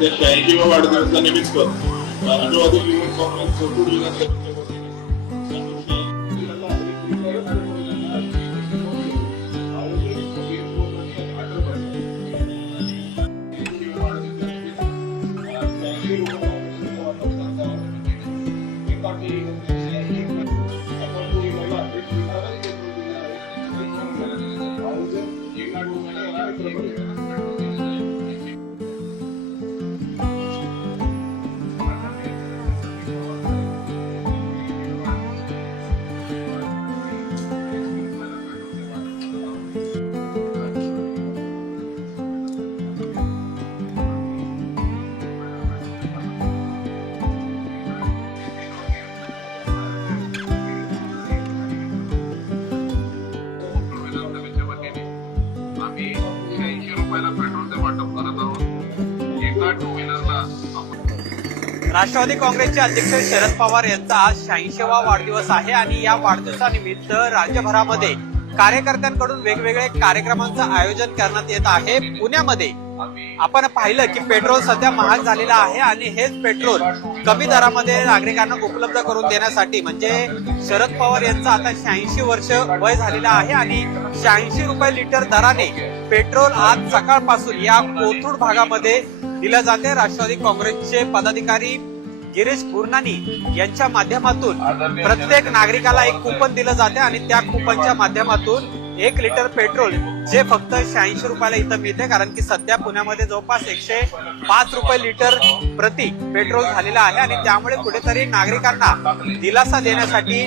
त्यांच्या 86व्या वाढदिवसानिमित्त राष्ट्रवादी युवक काँग्रेस कोथरूड जिल्ह्यातल्या राष्ट्रवादी काँग्रेसचे अध्यक्ष शरद पवार यांचा आज 86वा वाढदिवस आहे आणि या वाढदिवसानिमित्त राज्यभरामध्ये कार्यकर्त्यांकडून वेगवेगळे कार्यक्रमांचं आयोजन करण्यात येत आहे. पुण्यामध्ये आपण पाहिलं की पेट्रोल सध्या महाग झालेलं आहे आणि हेच पेट्रोल कमी दरामध्ये नागरिकांना उपलब्ध करून देण्यासाठी म्हणजे शरद पवार यांचं आता 86 वर्ष वय झालेलं आहे आणि 86 रुपये लिटर दराने पेट्रोल आज सकाळपासून या कोथरूड भागामध्ये दिलं जाते. राष्ट्रवादी काँग्रेसचे पदाधिकारी गिरीश गुरनानी यांच्या माध्यमातून प्रत्येक नागरिकाला एक कुपन दिलं जाते आणि त्या कुपनच्या माध्यमातून 1 लिटर पेट्रोल जे फक्त 86 रुपयाला इथं मिळते, कारण की सध्या पुण्यामध्ये जवळपास 105 रुपये लिटर प्रति पेट्रोल झालेला आहे आणि त्यामुळे कुठेतरी नागरिकांना दिलासा देण्यासाठी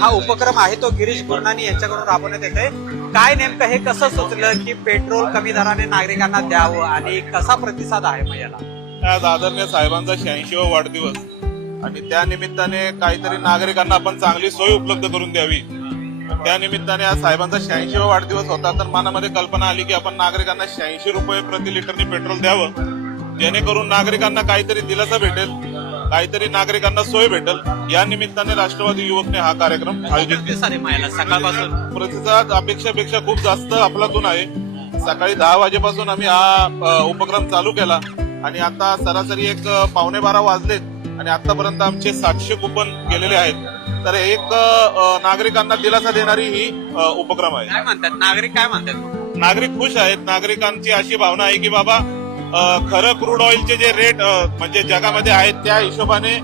हा उपक्रम आहे तो गिरीश गुरनानी यांच्याकडून राबवण्यात येतोय. काय नेमकं हे कसं सुचलं की पेट्रोल कमी दराने नागरिकांना द्यावं आणि कसा प्रतिसाद आहे मग याला? आज आदरणीय साहेबांचा 86वा वाढदिवस आणि त्या निमित्ताने काहीतरी नागरिकांना आपण चांगली सोय उपलब्ध करून द्यावी. त्या निमित्ताने आज साहेबांचा 86वा वाढदिवस होता तर मनामध्ये कल्पना आली की आपण नागरिकांना 86 रुपये प्रति लिटरने पेट्रोल द्यावं, जेणेकरून नागरिकांना काहीतरी दिलासा भेटेल, काहीतरी नागरिकांना सोय भेटेल. या निमित्ताने राष्ट्रवादी युवकने हा कार्यक्रम आयोजित केला. सकाळपासून प्रतिसाद अपेक्षापेक्षा खूप जास्त अफलातून आहे. सकाळी 10 वाजेपासून आम्ही हा उपक्रम चालू केला आणि आता सरासरी 11:45 वाजलेत आणि आतापर्यंत आमचे 700 कुपन गेलेले आहेत. तर एक नागरिकांना दिलासा देणारी ही उपक्रम आहे. काय म्हणतात नागरिक? काय म्हणतात नागरिक? खुश आहेत. नागरिकांची अशी भावना आहे की बाबा खरं क्रूड ऑइलचे जे रेट म्हणजे जगामध्ये आहेत त्या हिशोबाने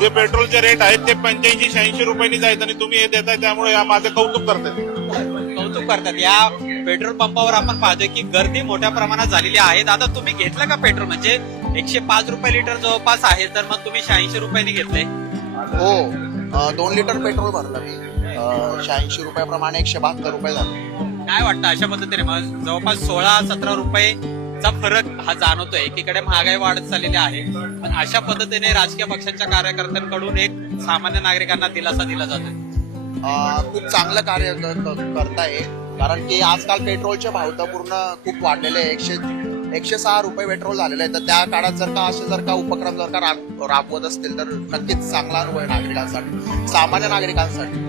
जे पेट्रोलचे रेट आहेत ते 85-86 रुपयांनीच आहेत आणि तुम्ही हे देताय त्यामुळे माझे कौतुक करतात. या पेट्रोल पंपावर आपण पाहतोय की गर्दी मोठ्या प्रमाणात झालेली आहे. दादा तुम्ही घेतलं का पेट्रोल? म्हणजे 105 रुपये लिटर जवळपास आहे तर मग तुम्ही 86 रुपयांनी घेतले? हो, 2 लिटर पेट्रोल भरलं मी. 86 रुपयाप्रमाणे 172 रुपये झाले. काय वाटतं अशा पद्धतीने? मग जवळपास 16-17 रुपयेचा फरक हा जाणवतोय. एकीकडे महागाई वाढत चाललेली आहे पण अशा पद्धतीने राजकीय पक्षांच्या कार्यकर्त्यांकडून एक सामान्य नागरिकांना दिलासा दिला जातोय. खूप चांगलं कार्य करताय, कारण की आजकाल पेट्रोलचे भाव तर पूर्ण खूप वाढलेले आहे. 106 रुपये पेट्रोल झालेलं आहे. तर त्या काळात जर का उपक्रम राबवत असतील तर नक्कीच चांगला अनुभव आहे नागरिकांसाठी, सामान्य नागरिकांसाठी.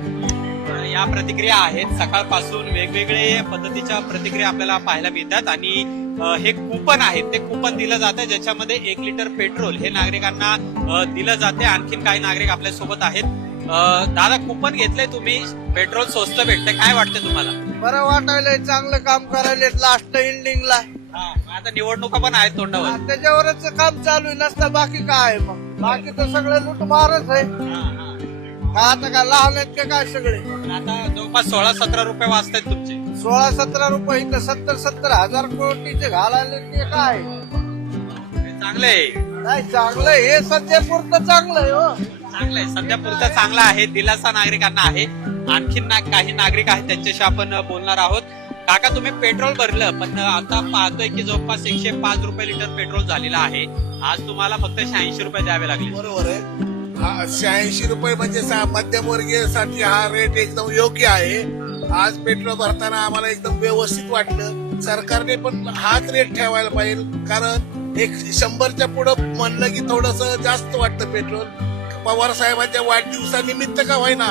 या प्रतिक्रिया आहेत. सकाळपासून वेगवेगळे पद्धतीच्या प्रतिक्रिया आपल्याला पाहायला मिळतात आणि हे कुपन आहेत ते कुपन दिलं जातं ज्याच्यामध्ये 1 लिटर पेट्रोल हे नागरिकांना दिलं जाते. आणखीन काही नागरिक आपल्या सोबत आहेत. दादा कुपन घेतलंय तुम्ही, पेट्रोल स्वस्त भेटतंय, काय वाटतंय तुम्हाला? बरं वाटायलंय, चांगलं काम करायला लास्ट एंडिंगला. आता निवडणुका पण आहेत तोंडावर, त्याच्यावरच काम चालू आहे, नसतं बाकी काय मग? बाकी तर सगळं लूटमारच आहे. आता काय लहान आहेत का काय सगळे? आता जवळपास 16-17 रुपये वाचतायत तुमचे. 16-17 रुपये इथं 70-70 हजार कोटीचे घालायला ते काय चांगले नाही? चांगलं हे सध्या पुरतं चांगलं आहे. हो, चांगलंय, सध्या पुरतं चांगलं आहे. दिलासा नागरिकांना आहे. आणखीन काही नागरिक आहेत त्यांच्याशी आपण बोलणार आहोत. काका तुम्ही पेट्रोल भरलं पण आता पाहतोय की जवळपास 105 रुपये लिटर पेट्रोल झालेलं आहे. आज तुम्हाला फक्त 86 रुपये द्यावे लागले. बरोबर आहे. 86 रुपये म्हणजे मध्यमवर्गीयसाठी हा रेट एकदम योग्य आहे. आज पेट्रोल भरताना आम्हाला एकदम व्यवस्थित वाटलं. सरकारने पण हाच रेट ठेवायला पाहिजे, कारण 100च्या पुढं म्हणलं की थोडस जास्त वाटतं पेट्रोल. पवार साहेबांच्या वाढदिवसानिमित्त का होईना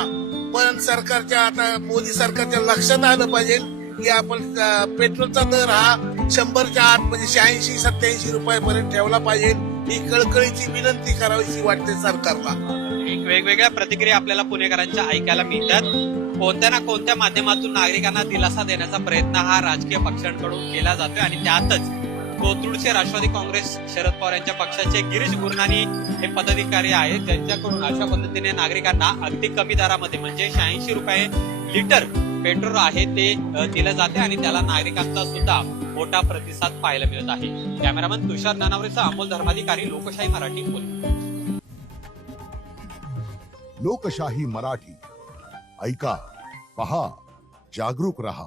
पण सरकारच्या आता मोदी सरकारच्या लक्षात आलं पाहिजे की आपण पेट्रोलचा दर हा 100च्या आत म्हणजे 86-87 रुपयापर्यंत ठेवला पाहिजे ही कळकळीची विनंती करावीशी वाटते सरकारला. एक वेगवेगळ्या प्रतिक्रिया आपल्याला पुणेकरांच्या ऐकायला मिळतात. कोणत्या ना कोणत्या माध्यमातून नागरिकांना दिलासा देण्याचा प्रयत्न हा राजकीय पक्षांकडून केला जातोय आणि त्यातच कोथरूडचे राष्ट्रवादी काँग्रेस शरद पवार यांच्या पक्षाचे गिरीश गुरनानी हे पदाधिकारी आहेत ज्यांच्याकडून अशा पद्धतीने नागरिकांना अगदी कमी दरामध्ये म्हणजे 86 रुपये लिटर पेट्रोल आहे ते दिलं जाते आणि त्याला नागरिकांचा सुद्धा मोठा प्रतिसाद पाहायला मिळत आहे. कॅमेरामन तुषार नानावरेचा अमोल धर्माधिकारी, लोकशाही मराठी, पुणे. लोकशाही मराठी ऐका, पहा, जागरूक रहा.